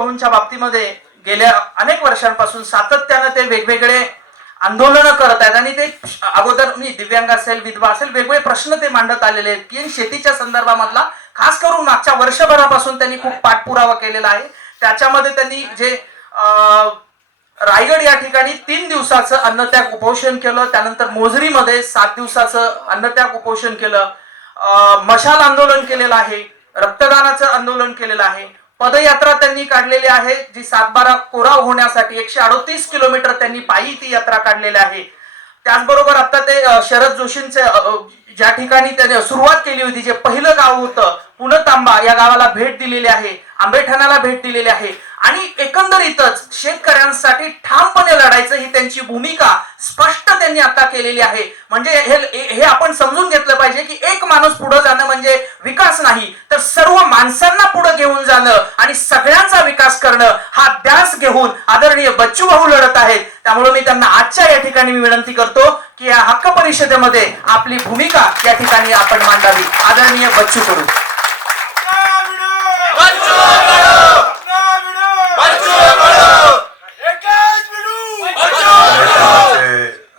च्या बाबतीमध्ये गेल्या अनेक वर्षांपासून सातत्यानं ते वेगवेगळे आंदोलन करत आहेत आणि ते अगोदर दिव्यांग असेल, विधवा असेल, वेगवेगळे प्रश्न ते मांडत आलेले आहेत की शेतीच्या संदर्भामधला खास करून मागच्या वर्षभरापासून त्यांनी खूप पाठपुरावा केलेला आहे. त्याच्यामध्ये त्यांनी जे रायगड या ठिकाणी 3 दिवसाचं अन्नत्याग उपोषण केलं, त्यानंतर मोझरीमध्ये 7 दिवसाचं अन्नत्याग उपोषण केलं, मशाल आंदोलन केलेलं आहे, रक्तदानाचं आंदोलन केलेलं आहे, पदयात्रा त्यांनी काढलेली आहे जी 7/12 कोराव होण्यासाठी 138 किलोमीटर त्यांनी पायी ती यात्रा काढलेली आहे. त्याचबरोबर आता ते शरद जोशींचे ज्या ठिकाणी त्याने सुरुवात केली होती, जे पहिलं गाव होतं पुणतांबा, या गावाला भेट दिलेली आहे, आंबेठाणाला भेट दिलेली आहे आणि एकंदरीतच शेतकऱ्यांसाठी ठामपणे लढायचं ही त्यांची भूमिका स्पष्ट त्यांनी आता केलेली आहे. म्हणजे हे आपण समजून घेतलं पाहिजे की एक माणूस पुढे जाणं म्हणजे विकास नाही, तर सर्व माणसांना पुढे घेऊन जाणं आणि सगळ्यांचा विकास करणं हा ध्यास घेऊन आदरणीय बच्चू भाऊ लढत आहेत. त्यामुळे मी त्यांना आजच्या या ठिकाणी मी विनंती करतो की या हक्क परिषदेमध्ये आपली भूमिका या ठिकाणी आपण मांडावी. आदरणीय बच्चू कडू.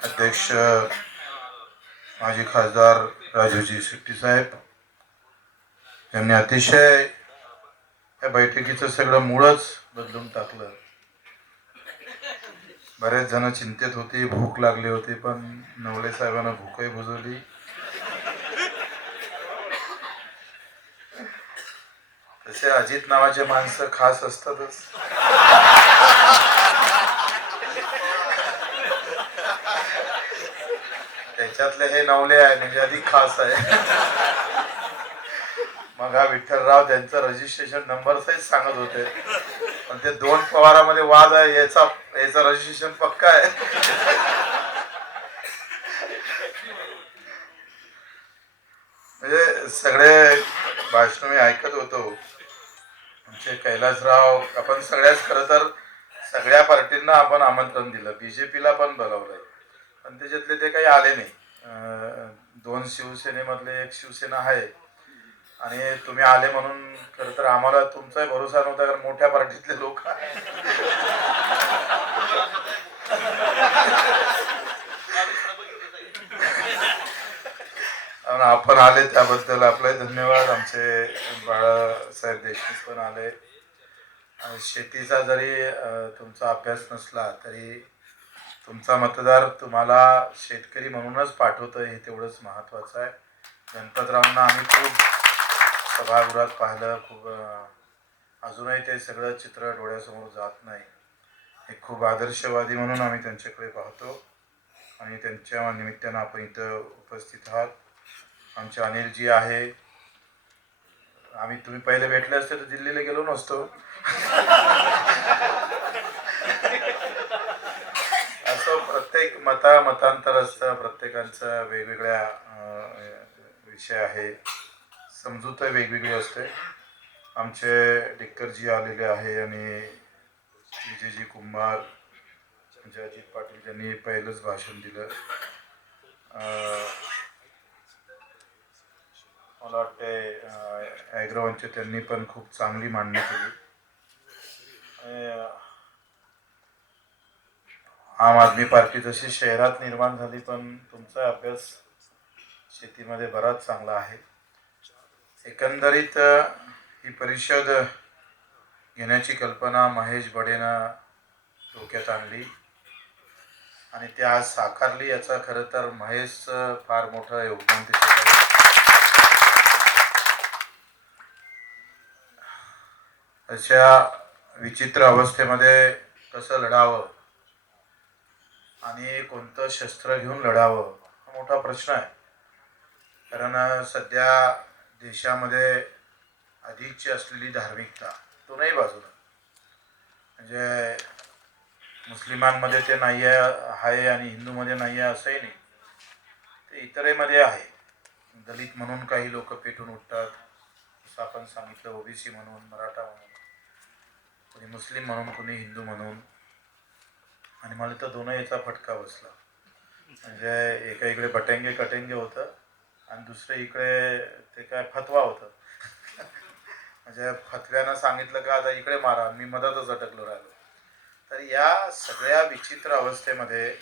अध्यक्ष माजी खासदार राजूजी शेट्टी साहेब यांनी अतिशय या बैठकीचं सगळं मूळच बदलून टाकलं. बरेच जण चिंतेत होते, भूक लागली होती, पण नवले साहेबांना भूकही बुजवली. तसे अजित नावाचे माणसं खास असतातच. त्याच्यातले हे नवले आहे म्हणजे अधिक खास आहे. मग हा विठ्ठलराव त्यांचा रजिस्ट्रेशन नंबर सहित सांगत होते, पण ते 2 पवारामध्ये वाद आहे, याचा रजिस्ट्रेशन पक्का आहे. म्हणजे सगळे भाषण मी ऐकत होतो. आमचे कैलासराव, आपण सगळ्याच खरं तर सगळ्या पार्टींना आपण आमंत्रण दिलं, बीजेपीला पण बोलावलंय, पण त्याच्यातले ते काही आले नाही. 2 शिवसेनेमधले एक शिवसेना आहे आणि तुम्ही आले म्हणून खरं तर आम्हाला तुमचाही भरोसा नव्हता, कारण मोठ्या पार्टीतले लोक आपण आले त्याबद्दल आपले धन्यवाद. आमचे बाळासाहेब देशमुख पण आले. शेतीचा जरी तुमचा अभ्यास नसला तरी तुमचा मतदार तुम्हाला शेतकरी म्हणूनच पाठवतोय, हे तेवढंच महत्वाचं आहे. गणपतरावांना आम्ही खूप सभागृहात पाहिलं, खूप अजूनही ते सगळं चित्र डोळ्यासमोर जात नाही. हे खूप आदर्शवादी म्हणून आम्ही त्यांच्याकडे पाहतो आणि त्यांच्या निमित्तानं आपण इथं उपस्थित आहात. आमचे अनिलजी आहे, तुम्ही पहिले भेटले असते तर दिल्लीला गेलो नसतो. असं प्रत्येक मतांतर असतं, प्रत्येकांचा वेगवेगळ्या विषय आहे, समजूत वेगवेगळी असते. आमचे डिक्करजी आलेले आहे आणि विजयजी कुंभार, म्हणजे अजित पाटील यांनी पहिलंच भाषण दिलं. मला वाटते ॲग्रोवनचे त्यांनी पण खूप चांगली मांडणी केली. आम आदमी पार्टी जशी शहरात निर्माण झाली, पण तुमचा अभ्यास शेतीमध्ये बराच चांगला आहे. एकंदरीत ही परिषद घेण्याची कल्पना महेश बडेनं डोक्यात आणली आणि ते आज साकारली. याचा खरं तर महेशचं फार मोठं योगदान त्याच्यात आहे. अशा विचित्र अवस्थेमध्ये कसं लढावं आणि कोणतं शस्त्र घेऊन लढावं हा मोठा प्रश्न आहे. कारण सध्या देशामध्ये अधिकची असलेली धार्मिकता दोनही बाजूला, म्हणजे मुस्लिमांमध्ये ते नाही आहे आणि हिंदूमध्ये नाही आहे असंही नाही, ते इतरमध्ये आहे. दलित म्हणून काही लोक पेटून उठतात, जसं आपण सांगितलं, ओबीसी म्हणून, मराठा म्हणून, कोणी मुस्लिम म्हणून, कोणी हिंदू म्हणून. आणि मला तर दोन याचा फटका बसला. म्हणजे एका इकडे बटेंगे कटेंगे होतं आणि दुसऱ्या इकडे ते काय फतवा होतं. म्हणजे फतव्यानं सांगितलं का आता इकडे मारा, मी मधातच अटकलो राहिलो. तर या सगळ्या विचित्र अवस्थेमध्ये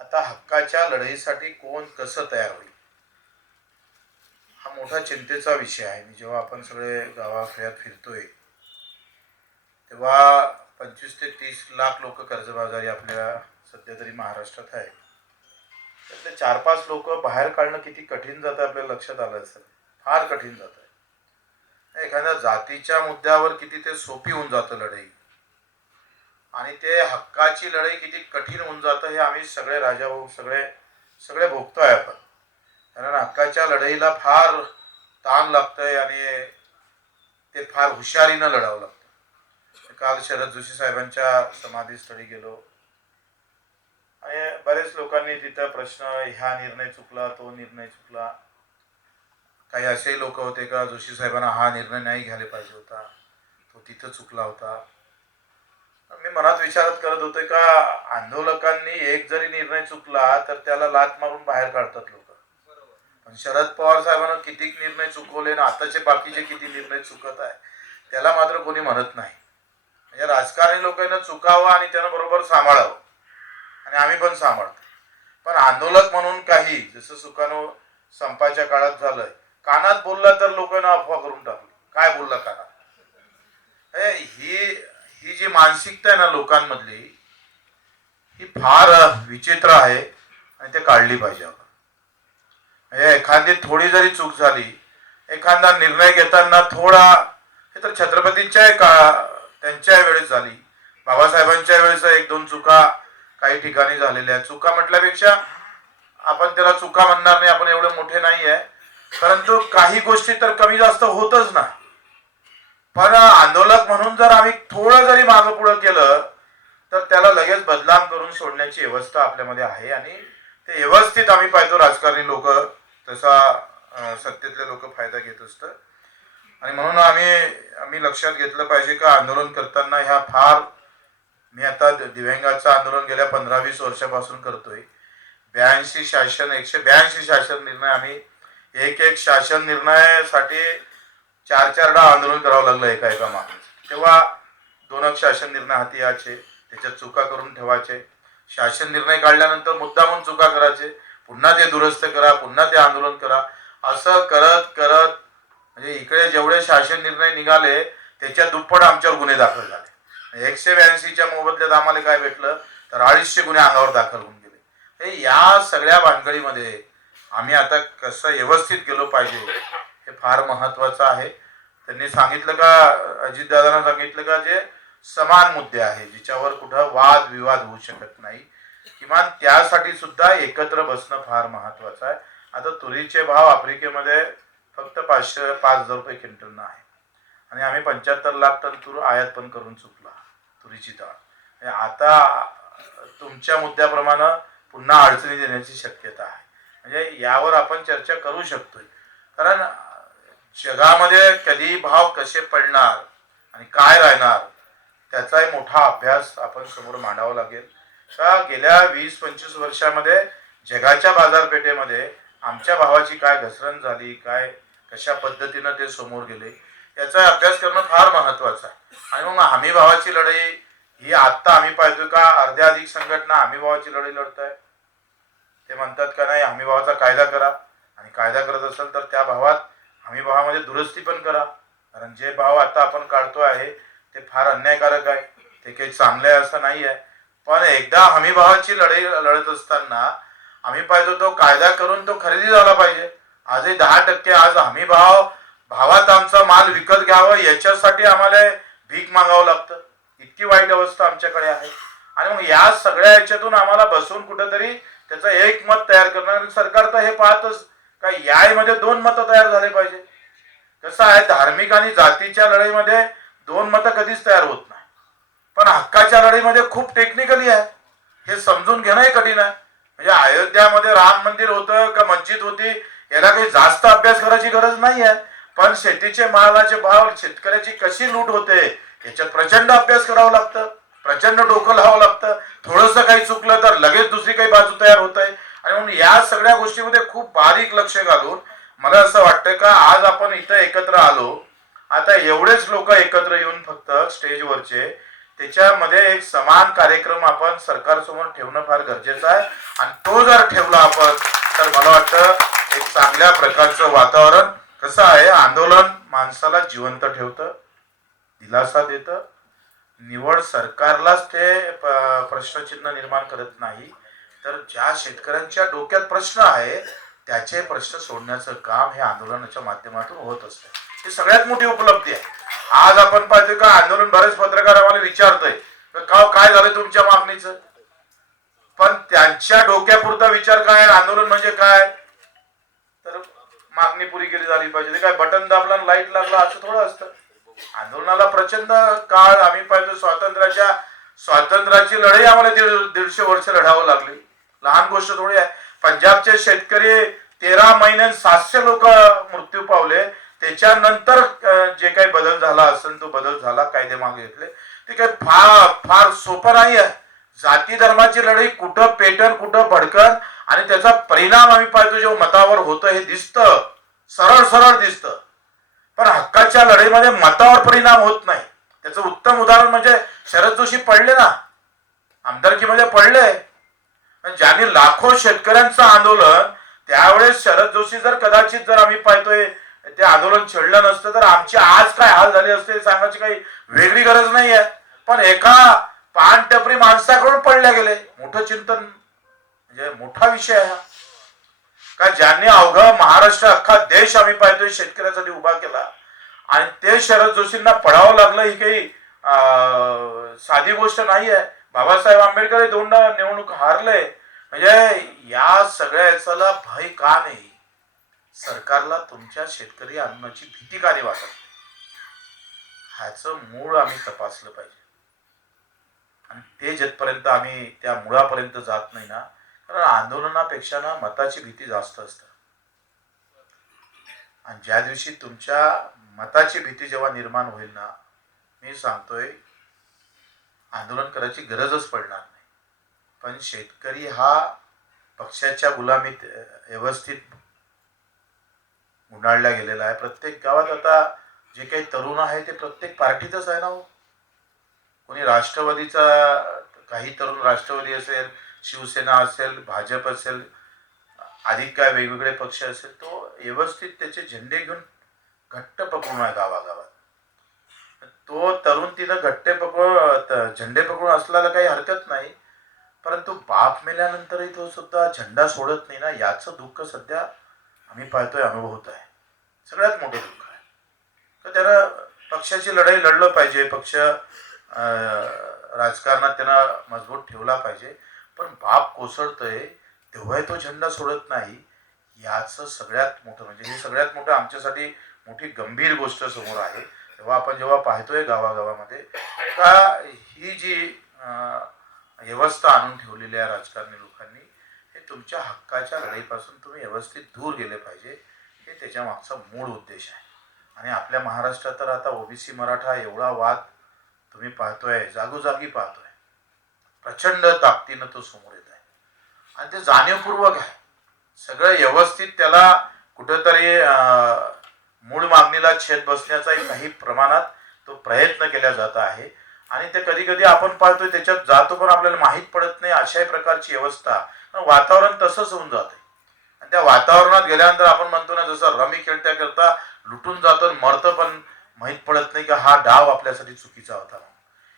आता हक्काच्या लढाईसाठी कोण कसं तयार होईल हा मोठा चिंतेचा विषय आहे. जेव्हा आपण सगळे गावाखेड्यात फिरतोय तेव्हा 25 ते 30 लाख लोक कर्जबाजारी आपल्या सध्या तरी महाराष्ट्रात आहे. त्यातले 4-5 लोक बाहेर काढणं किती कठीण जातं आपल्याला लक्षात आलं असेल. फार कठीण जात आहे. एखाद्या जातीच्या मुद्द्यावर किती ते सोपी होऊन जातं लढाई, आणि ते हक्काची लढाई किती कठीण होऊन जातं हे आम्ही सगळे राजाभाऊ सगळे भोगतोय आपण. कारण हक्काच्या लढाईला फार ताण लागतंय आणि ते फार हुशारीनं लढावं लागतं. काल शरद जोशी साहेबांच्या समाधीस्थळी गेलो आणि बरेच लोकांनी तिथं प्रश्न, ह्या निर्णय चुकला, तो निर्णय चुकला. काही असेही लोक होते का जोशी साहेबांना हा निर्णय नाही घ्यायला पाहिजे होता, तो तिथं चुकला होता. मी मनात विचारत करत होते का आंदोलकांनी एक जरी निर्णय चुकला तर त्याला लाथ मारून बाहेर काढतात लोक, पण शरद पवार साहेबांना किती निर्णय चुकवले ना आताचे बाकीचे किती निर्णय चुकत आहे त्याला मात्र कोणी म्हणत नाही. म्हणजे राजकारणी लोकांना चुकावं आणि त्यानं बरोबर सांभाळावं, आणि आम्ही पण सांभाळतो. पण आंदोलक म्हणून काही जसं सुकानो संपाच्या काळात झालंय, कानात बोलला तर लोकांना अफवा करून टाकली, काय बोलला कानात. ही जी मानसिकता आहे ना लोकांमधली, ही फार विचित्र आहे आणि ते काढली पाहिजे आपण. म्हणजे एखादी थोडी जरी चूक झाली, एखादा निर्णय घेताना थोडा, हे तर छत्रपतींच्या त्यांच्या वेळेस झाली, बाबासाहेबांच्या वेळेस 1-2 चुका काही ठिकाणी झालेल्या. चुका म्हटल्यापेक्षा आपण त्याला चुका म्हणणार नाही, आपण एवढे मोठे नाही आहे, परंतु काही गोष्टी तर कमी जास्त होतच ना. पण आंदोलक म्हणून जर आम्ही थोडं जरी मागं पुढं केलं तर त्याला लगेच बदनाम करून सोडण्याची व्यवस्था आपल्यामध्ये आहे. आणि ते व्यवस्थित आम्ही पाहतो राजकारणी लोक तसा सत्तेतले लोक फायदा घेत असतं. आणि म्हणून आम्ही लक्षात घेतलं पाहिजे का आंदोलन करताना ह्या फार, मी आता दिव्यांगाचं आंदोलन गेल्या 15-20 वर्षापासून करतोय. 182 शासन निर्णय आम्ही एक शासन निर्णयासाठी 4-4 आंदोलन करावं लागलं एका मागे. तेव्हा 2 शासन निर्णय हाती यायचे, त्याच्यात चुका करून ठेवायचे, शासन निर्णय काढल्यानंतर मुद्दामून चुका करायचे, पुन्हा ते दुरुस्त करा, पुन्हा ते आंदोलन करा, असं करत करत म्हणजे इकडे जेवढे शासन निर्णय निघाले त्याच्या दुप्पट आमच्यावर गुन्हे दाखल झाले. 182च्या मोबदल्यात आम्हाला काय भेटलं तर 250 गुन्हे अंगावर दाखल होऊन गेले. या सगळ्या भानगडीमध्ये आम्ही आता कसं व्यवस्थित गेलो पाहिजे हे फार महत्वाचं आहे. त्यांनी सांगितलं का, अजितदादांना सांगितलं का, जे समान मुद्दे आहे जिच्यावर कुठं वाद विवाद होऊ शकत नाही, किमान त्यासाठी सुद्धा एकत्र बसणं फार महत्वाचं आहे. आता तुरीचे भाव आफ्रिकेमध्ये फक्त 5,000 रुपये क्विंटलनं आहे, आणि आम्ही 75 लाख टन तूर आयात पण करून चुकला तुरीची डाळ. आता तुमच्या मुद्द्याप्रमाणे पुन्हा अडचणी देण्याची शक्यता आहे. म्हणजे यावर आपण चर्चा करू शकतोय, कारण जगामध्ये कधी भाव कसे पडणार आणि काय राहणार त्याचाही मोठा अभ्यास आपण समोर मांडावा लागेल. का गेल्या 20-25 वर्षामध्ये जगाच्या बाजारपेठेमध्ये आमच्या भावाची काय घसरण झाली, काय कशा पद्धतीनं ते समोर गेले याचा अभ्यास करणं फार महत्वाचं आहे. आणि मग हमी भावाची लढाई ही आत्ता आम्ही पाहतोय का अर्ध्या अधिक संघटना हमी भावाची लढाई लढत आहे. ते म्हणतात का नाही हमी भावाचा कायदा करा, आणि कायदा करत असेल तर त्या भावात हमी भावामध्ये दुरुस्ती पण करा, कारण जे भाव आता आपण काढतो आहे ते फार अन्यायकारक आहे, ते काही चांगले आहे असं नाही आहे. पण एकदा हमी भावाची लढाई लढत असताना आम्ही पाहिजे तो कायदा करून तो खरेदी झाला पाहिजे. आजही 10% आज हमी भावात आमचा माल विकत घ्यावं याच्यासाठी आम्हाला भीक मागावं लागतं. इतकी वाईट अवस्था आमच्याकडे आहे. आणि मग या सगळ्या याच्यातून आम्हाला बसून कुठेतरी त्याचं एक मत तयार करणं, सरकार तर हे पाहतच का यामध्ये 2 मतं तयार झाले पाहिजे. कसं आहे, धार्मिक आणि जातीच्या लढाईमध्ये 2 मतं कधीच तयार होत नाही, पण हक्काच्या लढाईमध्ये खूप टेक्निकली आहे, हे समजून घेणंही कठीण आहे. म्हणजे अयोध्यामध्ये राम मंदिर होतं का मस्जिद होती याला काही जास्त अभ्यास करायची गरज नाही आहे, पण शेतीचे मालाचे भाव, शेतकऱ्याची कशी लूट होते याच्यात प्रचंड अभ्यास करावा लागतं, प्रचंड डोकं लावावं लागतं. थोडंसं काही चुकलं तर लगेच दुसरी काही बाजू तयार होत आहे. आणि म्हणून या सगळ्या गोष्टीमध्ये खूप बारीक लक्ष घालून मला असं वाटतं का आज आपण इथं एकत्र आलो आता एवढेच लोक एकत्र येऊन फक्त स्टेजवरचे त्याच्यामध्ये एक समान कार्यक्रम आपण सरकारसमोर ठेवणं फार गरजेचं आहे. आणि तो जर ठेवला आपण तर मला वाटतं एक चांगल्या प्रकारचं वातावरण. कसं आहे, आंदोलन माणसाला जिवंत ठेवतं, दिलासा देतं. निवड सरकारलाच ते प्रश्नचिन्ह निर्माण करत नाही, तर ज्या शेतकऱ्यांच्या डोक्यात प्रश्न आहे त्याचे प्रश्न सोडण्याचं काम हे आंदोलनाच्या माध्यमातून होत असतं. ही सगळ्यात मोठी उपलब्धी आहे. आज आपण पाहतोय का आंदोलन, बरेच पत्रकार आम्हाला विचारतोय काय झालं तुमच्या मागणीचं, पण त्यांच्या डोक्यापुरता विचार काय, आंदोलन म्हणजे काय, तर मागणी पुरी केली झाली पाहिजे. ते काय बटन दाबला लाईट लागला असं थोडं असतं. आंदोलनाला प्रचंड काळ आम्ही पाहतो. स्वातंत्र्याची लढाई आम्हाला 150 वर्ष लढावं लागली. लहान गोष्ट थोडी आहे. पंजाबचे शेतकरी 13 महिन्यात 700 लोक मृत्यू पावले. त्याच्यानंतर जे काही बदल झाला असेल तो बदल झाला, कायदे मागे घेतले. ते काही फार सोपं नाही आहे. जाती धर्माची लढाई कुठं पेटन कुठं भडकन आणि त्याचा परिणाम आम्ही पाहतो जेव्हा मतावर होतं हे दिसतं, सरळ दिसतं. पण हक्काच्या लढाईमध्ये मतावर परिणाम होत नाही. त्याचं उत्तम उदाहरण म्हणजे शरद जोशी पडले ना, आमदारकीमध्ये पडले. ज्यांनी लाखो शेतकऱ्यांचं आंदोलन, त्यावेळेस शरद जोशी कदाचित आम्ही पाहतोय ते आंदोलन छेडलं नसतं तर आमचे आज काय हाल झाले असते सांगायची काही वेगळी गरज नाही आहे. पण एका पानटपरी माणसाकडून पडल्या गेले. मोठं चिंतन म्हणजे मोठा विषय आहे का, ज्यांनी अवघा महाराष्ट्र अख्खा देश आम्ही पाहतोय शेतकऱ्यासाठी उभा केला आणि ते शरद जोशींना पडावं लागलं. ही काही साधी गोष्ट नाही आहे. बाबासाहेब आंबेडकर 2दा निवडणूक हारले. म्हणजे या सगळ्या याचा भय का नाही, सरकारला तुमच्या शेतकरी आंदोलनाची भीती का नाही वाटत, ह्याचं मूळ आम्ही तपासलं पाहिजे. आणि ते जिथपर्यंत आम्ही त्या मुळापर्यंत जात नाही ना, कारण आंदोलनापेक्षा ना मताची भीती जास्त असते. आणि ज्या दिवशी तुमच्या मताची भीती जेव्हा निर्माण होईल ना, मी सांगतोय आंदोलन करायची गरजच पडणार नाही. पण शेतकरी हा पक्षाच्या गुलामीत व्यवस्थित गुंडाळला गेलेला आहे. प्रत्येक गावात आता जे काही तरुण आहे ते प्रत्येक पार्टीतच आहे ना हो. कोणी राष्ट्रवादीचा, काही तरुण राष्ट्रवादी असेल, शिवसेना असेल, भाजप असेल, अधिक काय वेगवेगळे पक्ष असेल, तो व्यवस्थित त्याचे झेंडे घेऊन घट्ट पकडून आहे गावागावात. तो तरुण तिथं झेंडे पकडून असल्याला काही हरकत नाही, परंतु बाप मेल्यानंतरही तो सुद्धा झेंडा सोडत नाही ना, याचं दुःख सध्या आम्ही पाहतोय, अनुभवत आहे. सगळ्यात मोठं दुःख आहे. तर त्याला पक्षाची लढाई लढलं पाहिजे, पक्ष राजकारणात त्यांना मजबूत ठेवला पाहिजे. पण बाप कोसळतोय तेव्हाही तो झेंडा सोडत नाही, याचं सगळ्यात मोठं म्हणजे हे सगळ्यात मोठं आमच्यासाठी मोठी गंभीर गोष्ट समोर आहे. तेव्हा आपण जेव्हा पाहतोय गावागावामध्ये का ही जी व्यवस्था आणून ठेवलेली आहे राजकारणी लोकांनी, हे तुमच्या हक्काच्या लढाईपासून तुम्ही व्यवस्थित दूर गेले पाहिजे, हे त्याच्या मागचा मूळ उद्देश आहे. आणि आपल्या महाराष्ट्रात तर आता ओबीसी मराठा एवढा वाद तुम्ही पाहतोय, जागोजागी पाहतोय, प्रचंड ताकदीनं तो समोर येत आहे. आणि ते जाणीवपूर्वक आहे. सगळं व्यवस्थित त्याला कुठंतरी मूळ मागणीला छेद बसण्याचाही काही प्रमाणात तो प्रयत्न केला जात आहे. आणि ते कधी कधी आपण पाहतोय त्याच्यात जातो पण आपल्याला माहीत पडत नाही, अशाही प्रकारची व्यवस्था, वातावरण तसंच होऊन जाते. आणि त्या वातावरणात गेल्यानंतर आपण म्हणतो ना, जसं रमी खेळता करता लुटून जातो, मरतं, पण माहीत पडत नाही की हा डाव आपल्यासाठी चुकीचा होता.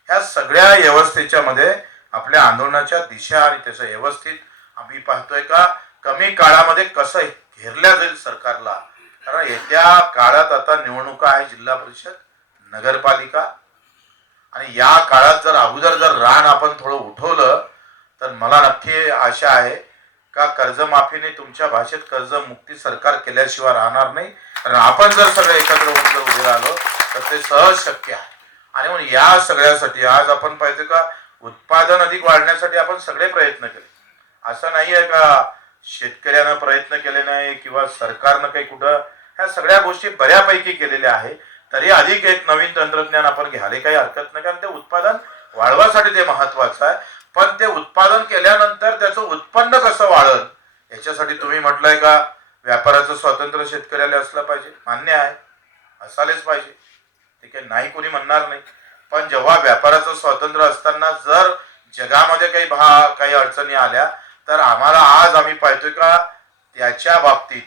ह्या सगळ्या व्यवस्थेच्या मध्ये आपल्या आंदोलनाच्या दिशा आणि त्याचं व्यवस्थित आम्ही पाहतोय का कमी काळामध्ये कसं घेरल्या जाईल सरकारला. कारण येत्या काळात आता निवडणुका आहे, जिल्हा परिषद, नगरपालिका, आणि या काळात अगोदर रान आपण थोडं उठवलं तर मला नक्की आशा आहे का कर्जमाफीने तुमच्या भाषेत कर्जमुक्ती सरकार केल्याशिवाय राहणार नाही. कारण आपण जर सगळे एकत्र होऊन उभे राहिलो तर ते सहज शक्य आहे. आणि म्हणून या सगळ्यासाठी आज आपण पाहिजे का उत्पादन अधिक वाढण्यासाठी आपण सगळे प्रयत्न केले. असं नाही आहे का शेतकऱ्यानं प्रयत्न केले नाही किंवा सरकारनं काही कुठं, ह्या सगळ्या गोष्टी बऱ्यापैकी केलेल्या आहे. तरी अधिक एक नवीन तंत्रज्ञान आपण घ्यायला काही हरकत नाही, कारण ते उत्पादन वाढवासाठी ते महत्वाचं आहे. पण ते उत्पादन केल्यानंतर त्याचं उत्पन्न कसं वाढल याच्यासाठी तुम्ही म्हटलंय का व्यापाराचं स्वातंत्र्य शेतकऱ्याला असलं पाहिजे, मान्य आहे, असायलाच पाहिजे. ते काही नाही कोणी म्हणणार नाही. पण जेव्हा व्यापाराचं स्वातंत्र्य असताना जर जगामध्ये काही अडचणी आल्या तर आम्हाला आज आम्ही पाहतोय का त्याच्या बाबतीत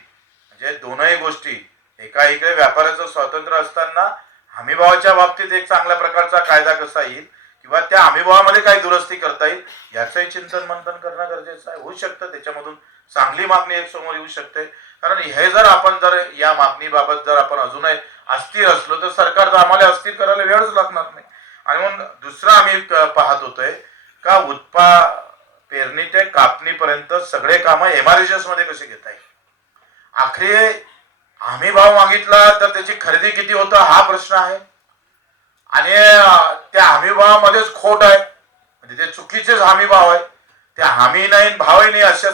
म्हणजे दोनही गोष्टी, एका इकडे व्यापाराचं स्वातंत्र्य असताना हमीभावाच्या बाबतीत एक चांगल्या प्रकारचा कायदा कसा येईल किंवा त्या हमीभावामध्ये काही दुरुस्ती करता येईल याचंही चिंतन मंथन करणं गरजेचं आहे. होऊ शकतं त्याच्यामधून चांगली मागणी एक समोर येऊ शकते. कारण हे जर आपण जर या मागणीबाबत जर आपण अजूनही अस्थिर असलो तर सरकार तर आम्हाला अस्थिर करायला वेळच लागणार नाही. आणि मग दुसरं आम्ही पाहत होतोय का पेरणी ते कापणीपर्यंत सगळे कामं MRHS मध्ये कसे घेता येईल. आखरी हमी भाव मागितला तर त्याची खरेदी किती होतं हा प्रश्न आहे आणि त्या हमी भावामध्येच खोट आहे म्हणजे ते चुकीचेच हमी भाव आहे. त्या हमी नाही भावही नाही अशा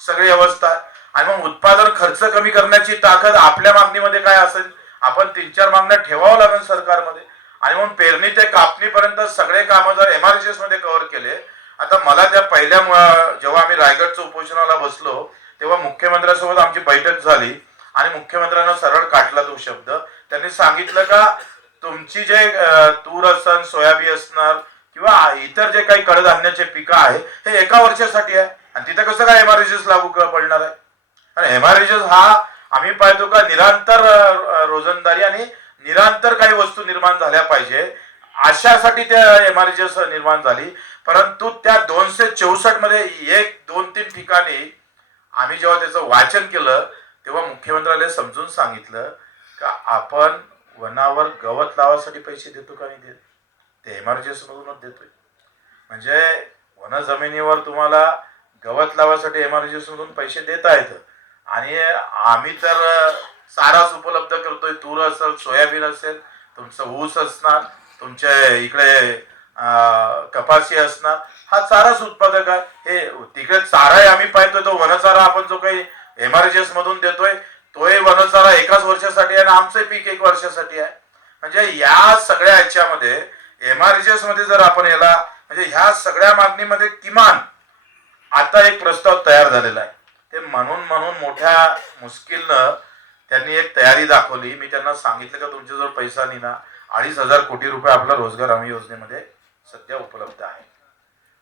सगळी अवस्था आहे. आणि मग उत्पादन खर्च कमी करण्याची ताकद आपल्या मागणीमध्ये काय असेल. आपण 3-4 मागण्या ठेवावं लागेल सरकारमध्ये. आणि मग पेरणी ते कापणीपर्यंत सगळे कामं जर MRHS मध्ये कव्हर केले. आता मला त्या पहिल्या जेव्हा आम्ही रायगडचं उपोषणाला बसलो तेव्हा मुख्यमंत्र्यांसोबत आमची बैठक झाली आणि मुख्यमंत्र्यांना सरळ काटला तो शब्द. त्यांनी सांगितलं का तुमची जे तूर असन सोयाबीन असणार किंवा इतर जे काही कडधान्याचे पिकं आहे हे एका वर्षासाठी आहे आणि तिथे कसं काय MRHS लागू पडणार आहे. आणि MRHS हा आम्ही पाहतो का निरंतर रोजंदारी आणि निरंतर काही वस्तू निर्माण झाल्या पाहिजे अशासाठी त्या MRHS निर्माण झाली. परंतु त्या 264 मध्ये 1-2-3 ठिकाणी आम्ही जेव्हा त्याचं वाचन केलं तेव्हा मुख्यमंत्र्याला समजून सांगितलं का आपण वनावर गवत लावासाठी पैसे देतो का नाही देत, ते MRHS मधूनच देतोय. म्हणजे वन जमिनीवर तुम्हाला गवत लावासाठी MRHS मधून पैसे देता येतं आणि आम्ही तर चाराच उपलब्ध करतोय. तूर असेल सोयाबीन असेल तुमचं ऊस असणार तुमच्या इकडे कपासी असणार हा चाराच उत्पादक आहे. हे तिकडे चाराही आम्ही पाहतोय तो वनचारा आपण जो काही MRHS मधून देतोय तोही वनचारा एकाच वर्षासाठी आहे आणि आमचं पीक 1 वर्षासाठी आहे. म्हणजे या सगळ्या ह्याच्यामध्ये MRHS मध्ये जर आपण याला म्हणजे ह्या सगळ्या मागणीमध्ये किमान आता एक प्रस्ताव तयार झालेला आहे. ते म्हणून मोठ्या मुश्किलनं त्यांनी एक तयारी दाखवली. मी त्यांना सांगितलं का तुमच्याजवळ पैसा नाही ना 2,500 कोटी रुपये आपला रोजगार हमी योजनेमध्ये सध्या उपलब्ध आहे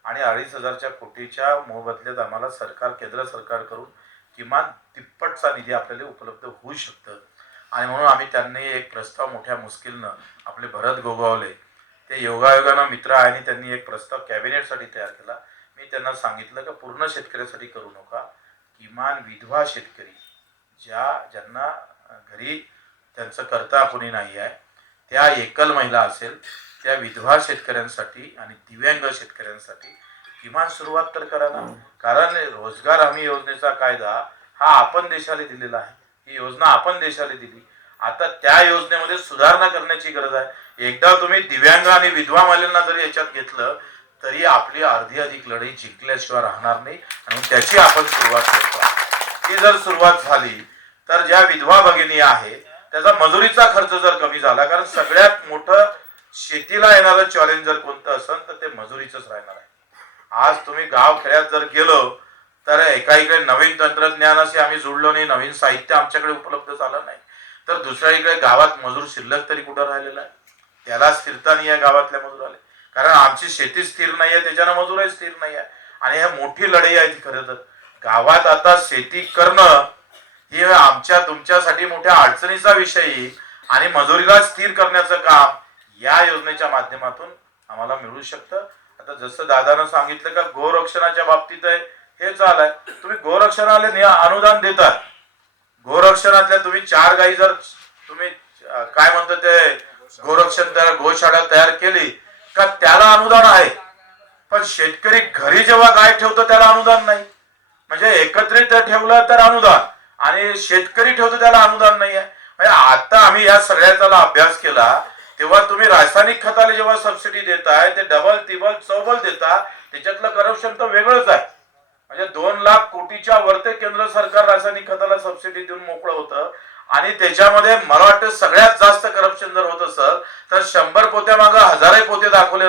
आणि 2,500 कोटीच्या मोबदल्यात आम्हाला केंद्र सरकारकडून किमान तिप्पटचा निधी आपल्याला उपलब्ध होऊ शकतं. आणि म्हणून आम्ही त्यांनी एक प्रस्ताव मोठ्या मुश्किलनं आपले भरत गोगावले ते योगायोगानं मित्र आहे आणि त्यांनी एक प्रस्ताव कॅबिनेटसाठी तयार केला. मी त्यांना सांगितलं का पूर्ण शेतकऱ्यासाठी करू नका, किमान विधवा शेतकरी ज्यांना घरी त्यांचं करता कोणी नाही आहे त्या एकल महिला असेल त्या विधवा शेतकऱ्यांसाठी आणि दिव्यांग शेतकऱ्यांसाठी किमान सुरुवात तर करा ना. कारण रोजगार हमी योजनेचा कायदा हा आपण देशाला दिलेला आहे. ही योजना आपण देशाला दिली. आता त्या योजनेमध्ये सुधारणा करण्याची गरज आहे. एकदा तुम्ही दिव्यांग आणि विधवा महिलांना जरी याच्यात घेतलं तरी आपली अर्धी अधिक लढाई जिंकल्याशिवाय राहणार नाही आणि त्याची आपण सुरुवात करतो. ती जर सुरुवात झाली तर ज्या विधवा भगिनी आहे त्याचा मजुरीचा खर्च जर कमी झाला. कारण सगळ्यात मोठं शेतीला येणारं चॅलेंज जर कोणतं असेल तर ते मजुरीच राहणार आहे. आज तुम्ही गाव खेड्यात जर गेलो तर एका इकडे नवीन तंत्रज्ञानाशी आम्ही जुळलो नाही, नवीन साहित्य आमच्याकडे उपलब्ध झालं नाही तर दुसऱ्या इकडे गावात मजूर शिल्लक तरी कुठं राहिलेला आहे. त्याला स्थिरता नाही आहे गावातल्या मजुराला. कारण आमची शेती स्थिर नाही आहे त्याच्यानं मजूरही स्थिर नाही आहे आणि ह्या मोठी लढाई आहे ती. खरं तर गावात आता शेती करणं ही आमच्या तुमच्यासाठी मोठ्या अडचणीचा विषय येईल आणि मजुरीला स्थिर करण्याचं काम या योजनेच्या माध्यमातून आम्हाला मिळू शकतं. आता जसं दादानं सांगितलं का गोरक्षणाच्या बाबतीत आहे हे चालय. तुम्ही गोरक्षणाला अनुदान देतात. गोरक्षणातल्या तुम्ही 4 गायी जर तुम्ही काय म्हणतो ते गोरक्षण गोशाळा तयार केली का त्याला अनुदान आहे. पण शेतकरी घरी जेव्हा गाय ठेवतो त्याला अनुदान नाही. म्हणजे एकत्रित ठेवलं तर अनुदान आणि शेतकरी ठेवतो त्याला अनुदान नाही आहे. म्हणजे आता आम्ही या सगळ्याचा अभ्यास केला तेव्हा तुम्ही रासायनिक खताला जेव्हा सबसिडी देताय ते डबल तिबल चौबल देता. त्याच्यातलं करप्शन तर वेगळंच आहे. म्हणजे 2 लाख कोटीच्या वरते केंद्र सरकार रासायनिक खताला सबसिडी देऊन मोकळं होतं आणि त्याच्यामध्ये मला वाटतं सगळ्यात जास्त करप्शन जर होत असेल तर 100 पोत्यामागं 1000 पोते दाखवले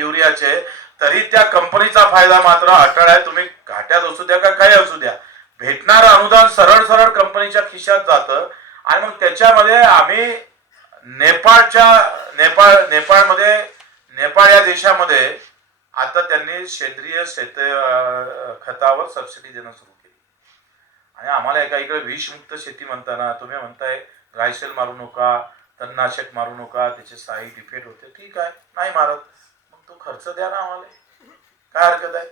युरियाचे तरी त्या कंपनीचा फायदा मात्र अटळ आहे. तुम्ही घाट्यात असू द्या का काही असू द्या भेटणारं अनुदान सरळ कंपनीच्या खिशात जातं आणि मग त्याच्यामध्ये आम्ही नेपाळमध्ये नेपाळ या देशामध्ये आता त्यांनी सेंद्रिय खतावर सबसिडी देणं सुरू केली. आणि आम्हाला एका इकडे विषमुक्त शेती म्हणताना तुम्ही म्हणताय रायसेल मारू नका, तणनाशक मारू नका, त्याचे साईड इफेक्ट होते. ठीक आहे, नाही मारत, मग तो खर्च द्या ना आम्हाला, काय हरकत आहे.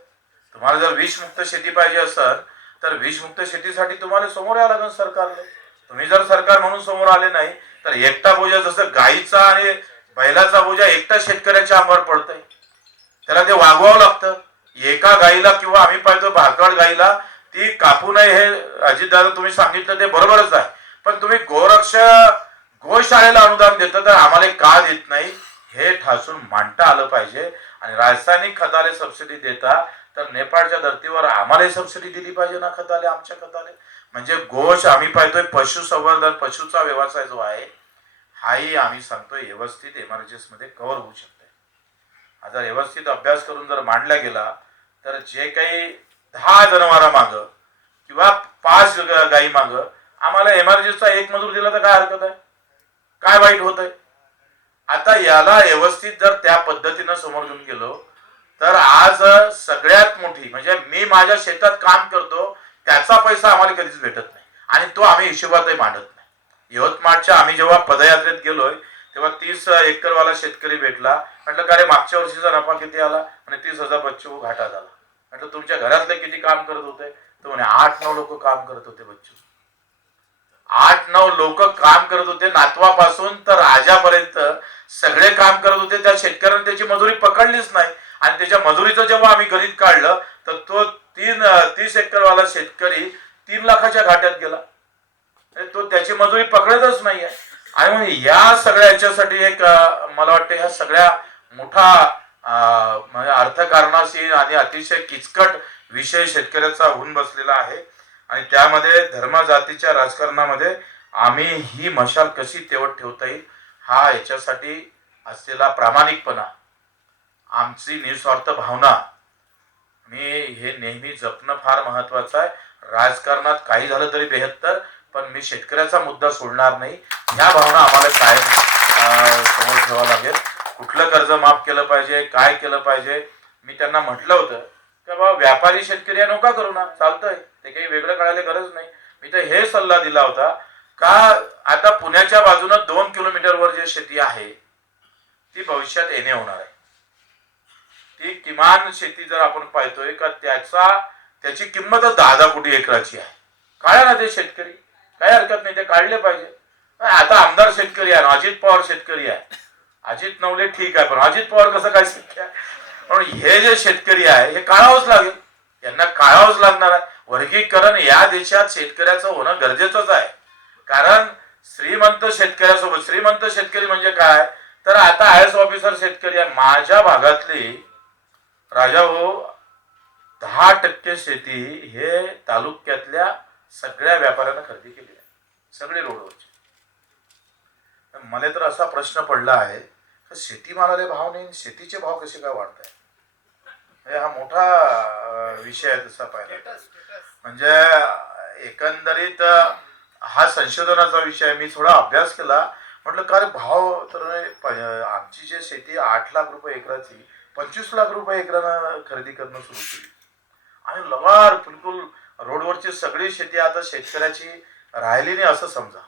तुम्हाला जर विषमुक्त शेती पाहिजे असेल तर विषमुक्त शेतीसाठी तुम्हाला समोर यावं लागेल सरकारला. तुम्ही जर सरकार म्हणून समोर आले नाही तर एकटा बोजा, जसं गाईचा आणि बैलाचा बोजा एकटा शेतकऱ्याच्या अंगावर पडतंय, त्याला ते वागवावं लागतं. एका गाईला किंवा आम्ही पाहतो भाकड गाईला ती कापू नये हे अजितदादा तुम्ही सांगितलं ते बरोबरच आहे, पण तुम्ही गोशाळेला अनुदान देतं तर आम्हाला का देत नाही हे ठासून मांडता आलं पाहिजे. आणि रासायनिक खताले सबसिडी देता तर नेपाळच्या धर्तीवर आम्हालाही सबसिडी दिली पाहिजे ना खताले, आमच्या खताले. म्हणजे गोश आम्ही पाहतोय पशुसंवर्धन, पशुचा व्यवसाय जो आहे हाही आम्ही सांगतोय व्यवस्थित एमआरजीएस मध्ये कव्हर होऊ शकते. जर व्यवस्थित अभ्यास करून जर मांडला गेला तर जे काही 10 जनावरा माग किंवा 5 गाई माग आम्हाला एमआरजीएसचा एक मजूर दिला तर काय हरकत आहे, काय वाईट होत आहे. आता याला व्यवस्थित जर त्या पद्धतीनं समोर घेऊन गेलो तर आज सगळ्यात मोठी म्हणजे मी माझ्या शेतात काम करतो त्याचा पैसा आम्हाला कधीच भेटत नाही आणि तो आम्ही हिशोबातही मांडत नाही. यवतमाळच्या आम्ही जेव्हा पदयात्रेत गेलोय तेव्हा 30 एकरवाला शेतकरी भेटला. म्हटलं का रे मागच्या वर्षीचा नफा किती आला, आणि 30,000 बच्चू घाटा झाला. म्हटलं तुमच्या घरातले किती काम करत होते, तो म्हणे 8-9 लोक काम करत होते बच्चू. 8-9 लोक काम करत होते, नातवापासून तर राजापर्यंत सगळे काम करत होते. त्या शेतकऱ्याने त्याची मजुरी पकडलीच नाही आणि त्याच्या मजुरीचं जेव्हा आम्ही गणित काढलं तर तो 30 एकरवाला शेतकरी 3 लाखाच्या घाट्यात गेला. तो त्याची मजुरी पकडतच नाहीये. आणि म्हणून या सगळ्या याच्यासाठी एक मला वाटतं ह्या सगळ्या मोठा म्हणजे अर्थकारणाशी आणि अतिशय किचकट विषय शेतकऱ्याचा होऊन बसलेला आहे. आणि त्यामध्ये धर्म जातीच्या राजकारणामध्ये आम्ही ही मशाल कशी तेवत ठेवता येईल हा याच्यासाठी असलेला प्रामाणिकपणा, आमची निस्वार्थ भावना मी हे नेहमी जपणं फार महत्वाचं आहे. राजकारणात काही झालं तरी 72, पण मी शेतकऱ्याचा मुद्दा सोडणार नाही. ह्या भावना आम्हाला कायम समोर ठेवावं लागेल. कुठलं कर्ज माफ केलं पाहिजे, काय केलं पाहिजे. मी त्यांना म्हटलं होतं की बाबा व्यापारी शेतकरी नका करू ना, चालतंय, ते काही वेगळं करायला गरज नाही. मी तर हे सल्ला दिला होता का आता पुण्याच्या बाजूनं 2 किलोमीटरवर जे शेती आहे ती भविष्यात येणे होणार आहे. ती किमान शेती जर आपण पाहतोय का त्याची किंमत 10 कोटी एकराची आहे. काढा ना ते शेतकरी, काही हरकत नाही, ते काढले पाहिजे. आता आमदार शेतकरी आहे, अजित पवार शेतकरी आहे. अजित नवले ठीक आहे, पण अजित पवार कसं काय शेतकरी आहे. पण हे जे शेतकरी आहे हे काढावंच लागेल, यांना काढावंच लागणार आहे. वर्गीकरण या देशात शेतकऱ्याचं होणं गरजेचंच आहे. कारण श्रीमंत शेतकऱ्यासोबत, श्रीमंत शेतकरी म्हणजे काय तर आता आयएस ऑफिसर शेतकरी आहे. माझ्या भागातली राजा हो 10% शेती हे तालुक्यातल्या सगळ्या व्यापाऱ्यांना खरेदी केली आहे, सगळे रोडवरचे. मला तर असा प्रश्न पडला आहे की शेतीमालाला भाव नाही, शेतीचे भाव कसे काय वाढत आहे. हा मोठा विषय आहे तसा पाहिला म्हणजे. एकंदरीत हा संशोधनाचा विषय. मी थोडा अभ्यास केला, म्हटलं का रे भाव तर आमची जे शेती 8 लाख रुपये एकराची 25 लाख रुपये एकरानं खरेदी करणं सुरू केली. आणि लगार बिलकुल रोडवरची सगळी शेती आता शेतकऱ्याची राहिली नाही असं समजा.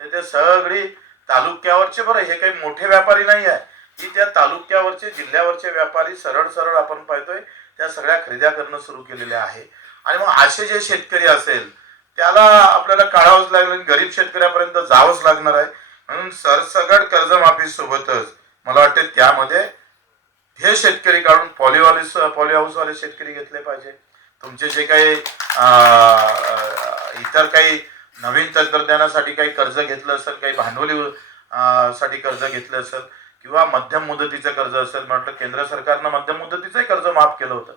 ते सगळी तालुक्यावरचे, बरं हे काही मोठे व्यापारी नाही आहे, ही त्या तालुक्यावरचे जिल्ह्यावरचे व्यापारी सरळ सरळ आपण पाहतोय त्या सगळ्या खरेद्या करणं सुरू केलेल्या आहे. आणि मग असे जे शेतकरी असेल त्याला आपल्याला काढावंच लागेल, गरीब शेतकऱ्यापर्यंत जावंच लागणार आहे. म्हणून सरसकट कर्जमाफी सोबतच मला वाटते त्यामध्ये हे शेतकरी काढून पॉलीहाऊसवाले शेतकरी घेतले पाहिजे. तुमचे जे काही इतर काही नवीन तंत्रज्ञानासाठी काही कर्ज घेतलं असेल, काही भांडवली साठी कर्ज घेतलं असेल किंवा मध्यम मुदतीचं कर्ज असेल, म्हटलं केंद्र सरकारनं मध्यम मुदतीचंही कर्ज माफ केलं होतं.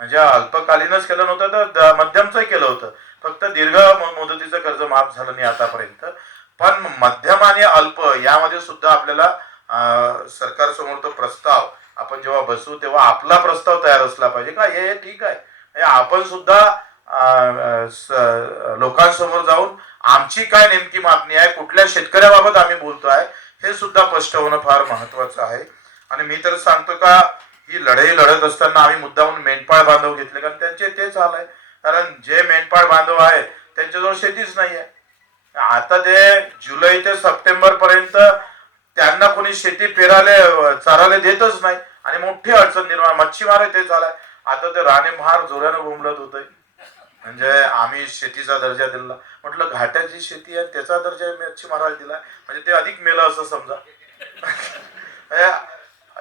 म्हणजे अल्पकालीनच केलं नव्हतं तर मध्यमचंही केलं होतं. फक्त दीर्घ मुदतीचं कर्ज माफ झालं नाही आतापर्यंत. पण मध्यम आणि अल्प यामध्ये सुद्धा आपल्याला सरकारसमोर तो प्रस्ताव आपण जेव्हा बसू तेव्हा आपला प्रस्ताव तयार असला पाहिजे का हे ठीक आहे, आपण सुद्धा लोकांसमोर जाऊन आमची काय नेमकी मागणी आहे, कुठल्या शेतकऱ्याबाबत आम्ही बोलतो आहे हे सुद्धा स्पष्ट होणं फार महत्वाचं आहे. आणि मी तर सांगतो का ही लढाई लढत असताना आम्ही मुद्दामून मेंढपाळ बांधव घेतले, कारण त्यांचे तेच हाल आहे. कारण जे मेंढपाळ बांधव आहे त्यांच्याजवळ शेतीच नाही आहे. आता ते जुलै ते सप्टेंबर पर्यंत त्यांना कोणी शेती पेरायला चारायला देतच नाही आणि मोठी अडचण निर्माण. मच्छीमार ते झालाय. आता ते राणे महार जोरानं बोंबलत होते, म्हणजे आम्ही शेतीचा दर्जा दिला. म्हटलं घाट्याची शेती आहे त्याचा दर्जा मच्छीमाराला दिला म्हणजे ते अधिक मेलं असं समजा.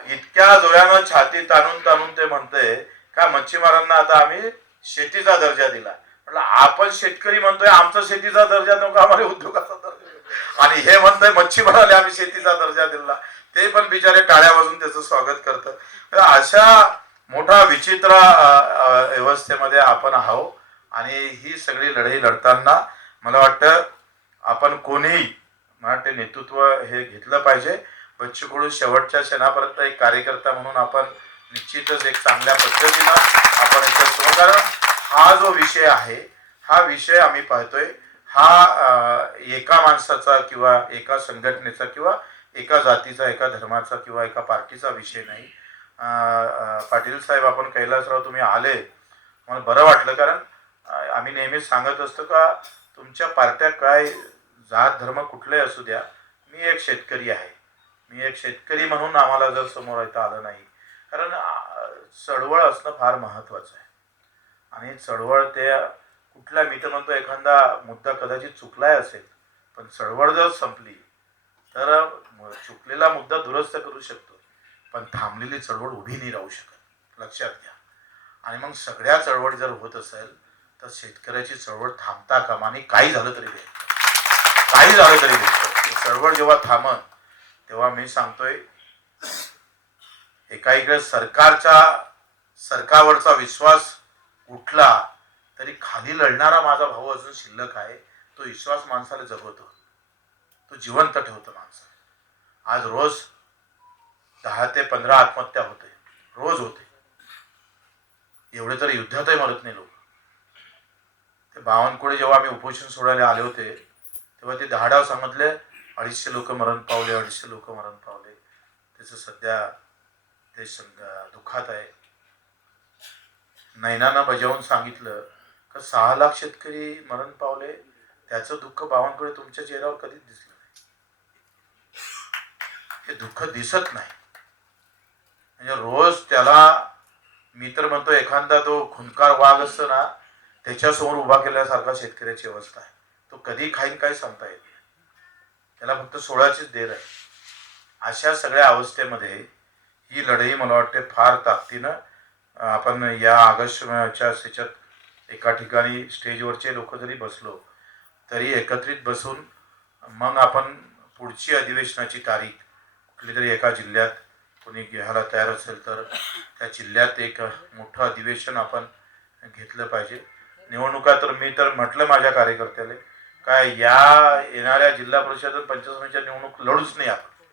इतक्या जोरानं छाती ताणून ताणून ते म्हणतंय का मच्छीमारांना आता आम्ही शेतीचा दर्जा दिला. म्हटलं आपण शेतकरी म्हणतोय आमचा शेतीचा दर्जा नको, आम्हाला उद्योगाचा दर्जा, आणि हे म्हणतंय मच्छीमाराला आम्ही शेतीचा दर्जा दिला. ते पण बिचारे टाळ्या वाजून त्याचं स्वागत करतं. अशा मोठा विचित्र व्यवस्थेमध्ये आपण आहोत. आणि ही सगळी लढाई लढताना मला वाटतं आपण कोणीही मला वाटतं नेतृत्व हे घेतलं पाहिजे. बच्चू कडू शेवटच्या क्षणापर्यंत एक कार्यकर्ता म्हणून आपण निश्चितच एक चांगल्या पद्धतीनं आपण याच्यासमोर, कारण हा जो विषय आहे हा विषय आम्ही पाहतोय हा एका माणसाचा किंवा एका संघटनेचा किंवा एका जातीचा एका धर्माचा किंवा एका पार्टीचा विषय नाही. पाटील साहेब आपण कैलासराव तुम्ही आले मला बरं वाटलं, कारण आम्ही नेहमीच सांगत असतो का तुमच्या पार्ट्या काय जात धर्म कुठले असू द्या, मी एक शेतकरी आहे. मी एक शेतकरी म्हणून आम्हाला जर समोर येता आलं नाही, कारण चळवळ असणं फार महत्वाचं आहे. आणि चळवळ ते कुठला, मी तर म्हणतो एखादा मुद्दा कदाचित चुकलाय असेल पण चळवळ जर संपली तर चुकलेला मुद्दा दुरुस्त करू शकतो, पण थांबलेली चळवळ उभी नाही राहू शकत, लक्षात घ्या. आणि मग सगळ्या चळवळ जर होत असेल तर शेतकऱ्याची चळवळ थांबता कामा नये. काही झालं तरी भेटतं, काही झालं तरी भेटतं. चळवळ जेव्हा थांबन तेव्हा मी सांगतोय एका इकडे सरकारवरचा विश्वास उठला तरी खाली लढणारा माझा भाऊ अजून शिल्लक आहे. तो विश्वास माणसाला जगवतो, तो जिवंत ठेवतो माणसाला. आज रोज 10 ते 15 आत्महत्या होते, रोज होते. एवढे तर युद्धातही मरत नाही लोक. ते बावनकुळे जेव्हा आम्ही उपोषण सोडायला आले होते तेव्हा ते 10 डाव सांगितले 250 लोक मरण पावले, 250 लोक मरण पावले. त्याचं सध्या ते दुःखात आहे. नैनानं बजावून सांगितलं का 6 लाख शेतकरी मरण पावले, त्याचं दुःख बावनकुळे तुमच्या चेहऱ्यावर कधीच दिसलं नाही. हे दुःख दिसत नाही. म्हणजे रोज त्याला, मी तर म्हणतो एखादा तो खुंकार वाघ असतो ना त्याच्यासमोर उभा केल्यासारखा शेतकऱ्याची अवस्था आहे. तो कधी खाईन काय सांगता येत नाही, त्याला फक्त 16चीच देर आहे. अशा सगळ्या अवस्थेमध्ये ही लढाई मला वाटते फार ताकदीनं आपण या ऑगस्टच्या ह्याच्यात एका ठिकाणी स्टेजवरचे लोक जरी बसलो तरी एकत्रित बसून मग आपण पुढची अधिवेशनाची तारीख कुठली तरी एका जिल्ह्यात कोणी घ्यायला तयार असेल तर त्या जिल्ह्यात एक मोठं अधिवेशन आपण घेतलं पाहिजे. निवडणुका तर मी तर म्हटलं माझ्या कार्यकर्त्याला काय या येणाऱ्या जिल्हा परिषद पंचायत समितीच्या निवडणूक लढूच नाही आपण,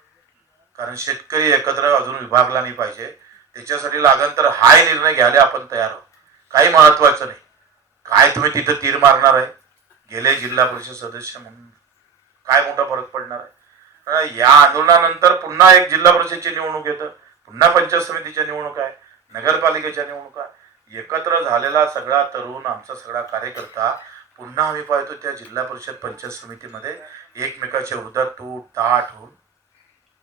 कारण शेतकरी एकत्र अजून विभागला नाही पाहिजे. त्याच्यासाठी लागन तर हाय निर्णय घ्यायला आपण तयार आहोत. काही महत्वाचं नाही काय तुम्ही तिथं तीर मारणार आहे, गेले जिल्हा परिषद सदस्य म्हणून काय मोठा फरक पडणार आहे. या आंदोलनानंतर पुन्हा एक जिल्हा परिषदची निवडणूक येतं, पुन्हा पंचायत समितीच्या निवडणूक आहे, नगरपालिकेच्या निवडणुका. एकत्र झालेला सगळा तरुण आमचा सगळा कार्यकर्ता पुन्हा आम्ही पाहतो त्या जिल्हा परिषद पंचायत समितीमध्ये एकमेकाच्या विरोधात तूट ताट होऊन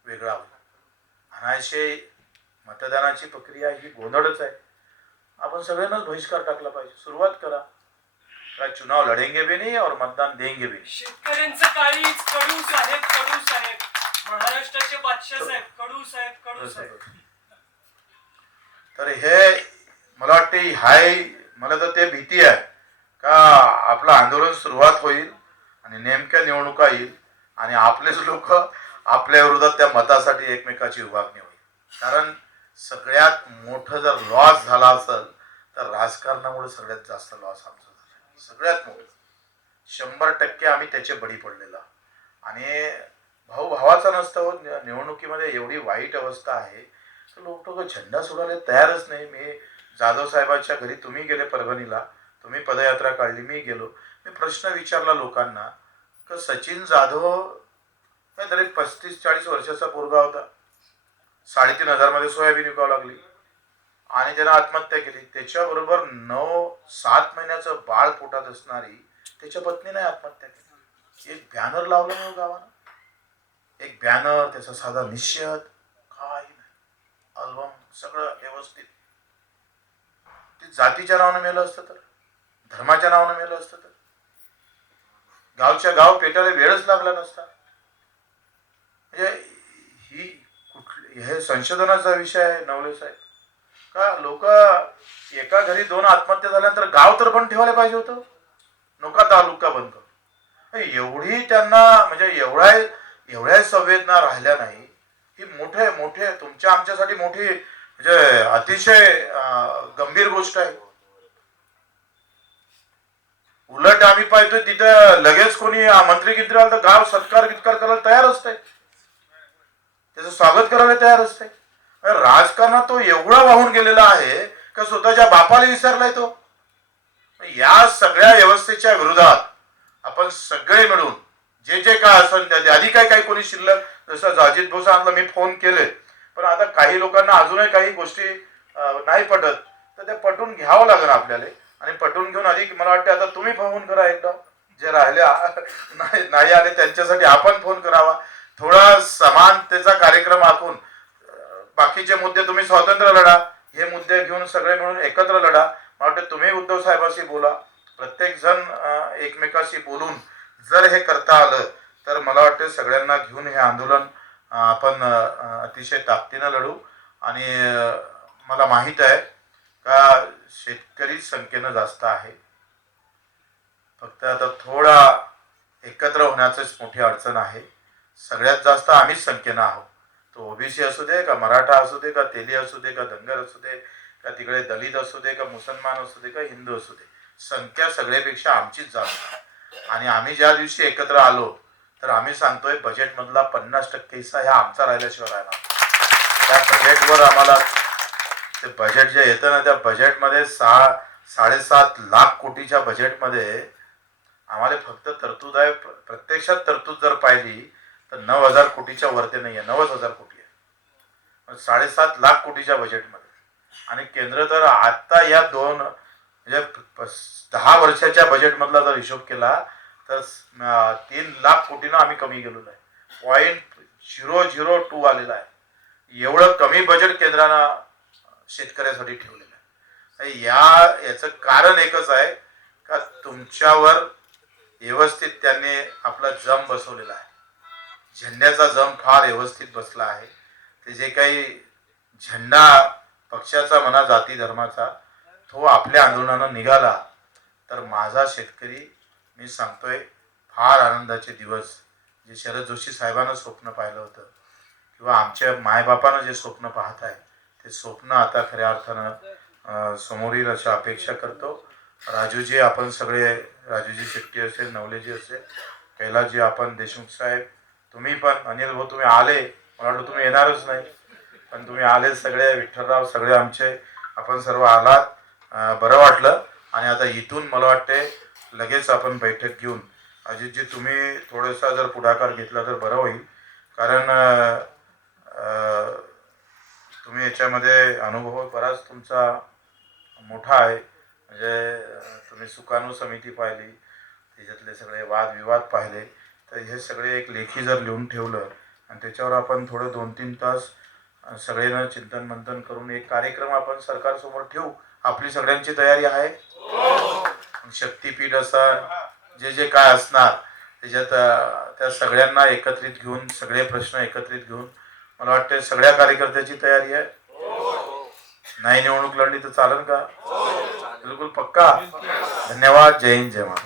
वेगळा होतो. अनायशे मतदानाची प्रक्रिया ही गोंधळच आहे. आपण सगळ्यांनाच बहिष्कार टाकला पाहिजे. सुरुवात करा, काय चुनाव लढेंगे भी नहीं और मतदान देंगे भी. शेतकऱ्यांचं काळीच कडू साहेब, कडू साहेब, महाराष्ट्राचे बादशाह साहेब, कडू साहेब, कडू साहेब. तर हे मला वाटते हाय, मला तर ते भीती आहे का आपलं आंदोलन सुरुवात होईल आणि नेमक्या निवडणुका येईल आणि आपलेच लोक आपल्या विरोधात त्या मतासाठी एकमेकाची विभागणी होईल. कारण सगळ्यात मोठं जर लॉस झाला असेल तर राजकारणामुळे सगळ्यात जास्त लॉस आमचा झाला. सगळ्यात मोठं 100% आम्ही त्याचे बळी पडलेला. आणि भाऊ भावाचा नसतो. निवडणुकीमध्ये एवढी वाईट अवस्था आहे तर लोक झेंडा सोडायला तयारच नाही. मी जाधव साहेबांच्या घरी, तुम्ही गेले परभणीला, तुम्ही पदयात्रा काढली, मी गेलो. मी प्रश्न विचारला लोकांना की सचिन जाधव तरी 35-40 वर्षाचा पोरगा होता, 3,500 मध्ये सोयाबीन विकावं लागली आणि त्यानं आत्महत्या केली. त्याच्याबरोबर 9-7 महिन्याचं बाळ पोटात असणारी त्याच्या पत्नीने आत्महत्या केली. एक बॅनर लावलं नाही गावानं, एक बॅनर, त्याचा साधा निषेध, काही नाही, अल्बम सगळं व्यवस्थित. ते जातीच्या नावानं मेलं असतं तर, धर्माच्या नावानं मेलं असतं तर, गावच्या गाव पेटायला वेळच लागला नसता. म्हणजे हे संशोधनाचा विषय आहे नवले साहेब. का लोक एका घरी 2 आत्महत्या झाल्यानंतर गाव तर बंद ठेवायला पाहिजे होतं, नका तालुका बंद करू. एवढी त्यांना म्हणजे एवढ्या संवेदना राहिल्या नाही. ही मोठे तुमच्या आमच्यासाठी मोठी म्हणजे अतिशय गंभीर गोष्ट आहे. उलट आम्ही पाहतोय तिथं लगेच कोणी मंत्री गिंत्री आलं तर गाव सत्कार करायला तयार असते, त्याचं स्वागत करायला तयार असते. राजकारणात तो एवढा वाहून गेलेला आहे का स्वतःच्या बापाला विसरलाय तो. या सगळ्या व्यवस्थेच्या विरोधात आपण सगळे मिळून जे काय असेल आधी काय कोणी शिल्लक, जसं अजित भाऊ सांगितलं मी फोन केले, पण आता काही लोकांना अजूनही काही गोष्टी नाही पटत, तर ते पटून घ्यावं लागेल आपल्याला. आणि पटून घेऊन अधिक मला वाटतं आता तुम्ही फोन करा एकदा, जे राहिल्या नाही आले त्यांच्यासाठी आपण फोन करावा. थोडा समानतेचा कार्यक्रम आखून बाकीचे मुद्दे तुम्ही स्वातंत्र्य लढा, हे मुद्दे घेऊन सगळे मिळून एकत्र लढा. मला वाटतं तुम्ही उद्धव साहेबांशी बोला, प्रत्येक जण एकमेकाशी बोलून जर हे करता आलं तर मला वाटतं सगळ्यांना घेऊन हे आंदोलन आपण अतिशय ताकदीनं लढू. आणि मला माहीत आहे का शेतकरी संख्येनं जास्त आहे, फक्त आता थोडा एकत्र होण्याचीच मोठी अडचण आहे. सगळ्यात जास्त आम्हीच संख्येनं आहोत, तो ओबीसी असू दे का मराठा असू दे का तेली असू दे का धनगर असू दे का तिकडे दलित असू दे का मुसलमान असू दे का हिंदू असू दे, संख्या सगळ्यापेक्षा आमचीच जास्त. आणि आम्ही ज्या दिवशी एकत्र आलो तर आम्ही सांगतोय बजेटमधला 50% हिस्सा ह्या आमचा राहिल्याशिवाय राहणार. त्या बजेटवर आम्हाला ते बजेट जे येतं ना, त्या बजेटमध्ये 7.5 लाख कोटीच्या बजेटमध्ये आम्हाला फक्त तरतूद आहे. प्रत्यक्षात तरतूद जर पाहिली तर 9,000 कोटीच्या वरती नाही आहे, 90,000 कोटी आहे 7.5 लाख कोटीच्या बजेटमध्ये. आणि केंद्र तर आता या म्हणजे 10 वर्षाच्या बजेटमधला जर हिशोब केला तर 3 लाख कोटीनं आम्ही कमी गेलेलो आहे, 0.002 आलेला आहे. एवढं कमी बजेट केंद्रानं शेतकऱ्यासाठी ठेवलेलं आहे. याचं कारण एकच आहे का तुमच्यावर व्यवस्थित त्यांनी आपला जम बसवलेला आहे, झेंड्याचा जम फार व्यवस्थित बसला आहे. ते जे काही झेंडा पक्षाचा म्हणा जाती धर्माचा तो आपल्या आंदोलनानं निघाला तर माझा शेतकरी मी सांगतोय फार आनंदाचे दिवस, जे शरद जोशी साहेबांना स्वप्न पाहिलं होतं किंवा आमच्या मायबापानं जे स्वप्न पाहत आहे ते स्वप्न आता खऱ्या अर्थानं समोर येईल अशी अपेक्षा करतो. राजूजी आपण सगळे, राजूजी शेट्टी असेल, नवलेजी असेल, कैलासजी, आपण देशमुख साहेब, तुम्ही पण, अनिल भाऊ तुम्ही आले, मला वाटलं तुम्ही येणारच नाही पण तुम्ही आले सगळे, विठ्ठलराव सगळे आमचे, आपण सर्व आलात, बरं वाटलं. आणि आता इथून मला वाटते लगेच आपण बैठक घेऊन अजितजी तुम्ही थोडासा जर पुढाकार घेतला तर बरं होईल, कारण तुम्ही याच्यामध्ये अनुभव बराच तुमचा मोठा आहे. म्हणजे तुम्ही सुकाणू समिती पाहिली, त्याच्यातले सगळे वादविवाद पाहिले, तर हे सगळे एक लेखी जर लिहून ठेवलं आणि त्याच्यावर आपण थोडं 2-3 तास सगळेजण चिंतन मंथन करून एक कार्यक्रम आपण सरकारसमोर ठेवू. आपली सगळ्यांची तयारी आहे. शक्तीपीठ असं जे काय असणार त्याच्यात त्या सगळ्यांना एकत्रित घेऊन, सगळे प्रश्न एकत्रित घेऊन मला वाटतं सगळ्या कार्यकर्त्याची तयारी आहे. नाही निवडणूक लढली तर चालेल का? बिलकुल पक्का. धन्यवाद. जय हिंद, जय महाराष्ट्र.